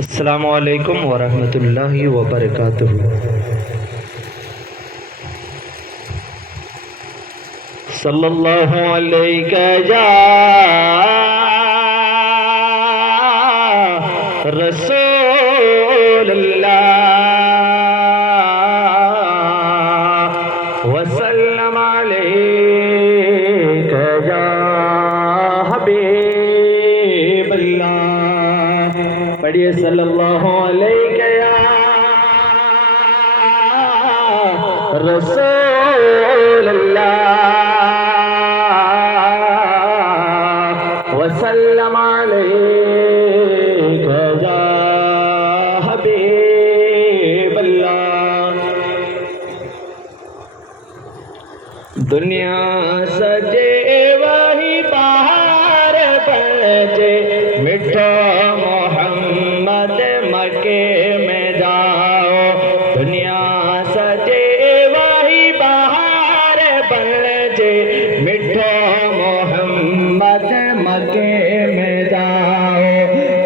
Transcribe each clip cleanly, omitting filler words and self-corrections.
अस्सलामुअलैकुम वरहमतुल्लाहि वबरकातुहू। सल्लल्लाहु अलैका या रसूलल्लाह वसल्लम अलैका या हबीबल्लाह। पढ़िए सल्लल्लाहु अलैका या रसूलल्लाह वसल्लम अलैका या हबीबल्लाह। दुनिया सजे वही बाहर बजे मिठो मोहम्मद मके में जाओ। दुनिया सजे वही बाहर बजे मिठो मोहम्मद मके में जाओ।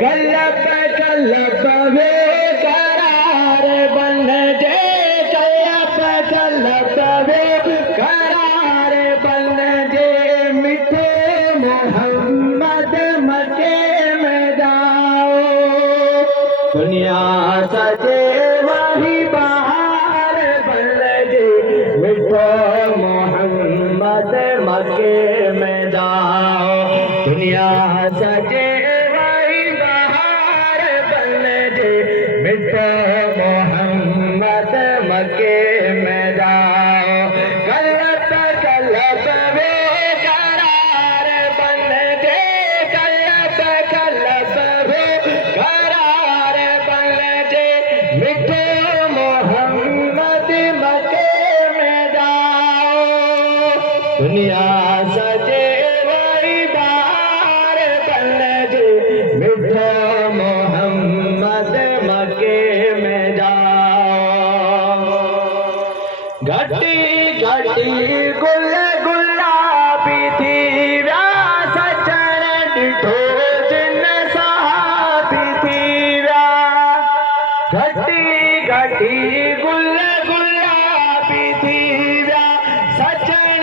कलब कलब वे करार बन जे, कलब कलब वे करार बन जे मिठे मोहम्मद मके में जाओ। दुनिया सजे वही बाहर बन जे मिठो मोहम्मद मके में जाओ। दुनिया सजे वही बाहर बन जे मिठो मोहम्मद मके में जाओ। कलब कलब वे करार बन जे, कलब कलब वे करार बन जे मिठे मोहम्मद मके में जाओ। दुनिया सजे वही बाहर बन जे मिठो मोहम्मद मके में जाओ। घटी घटी गुल गुलाबी थी व्या सचण ॾिठो जिन साबी थी व्या। घटी घटी गुल गुलाबी थी व्या सचण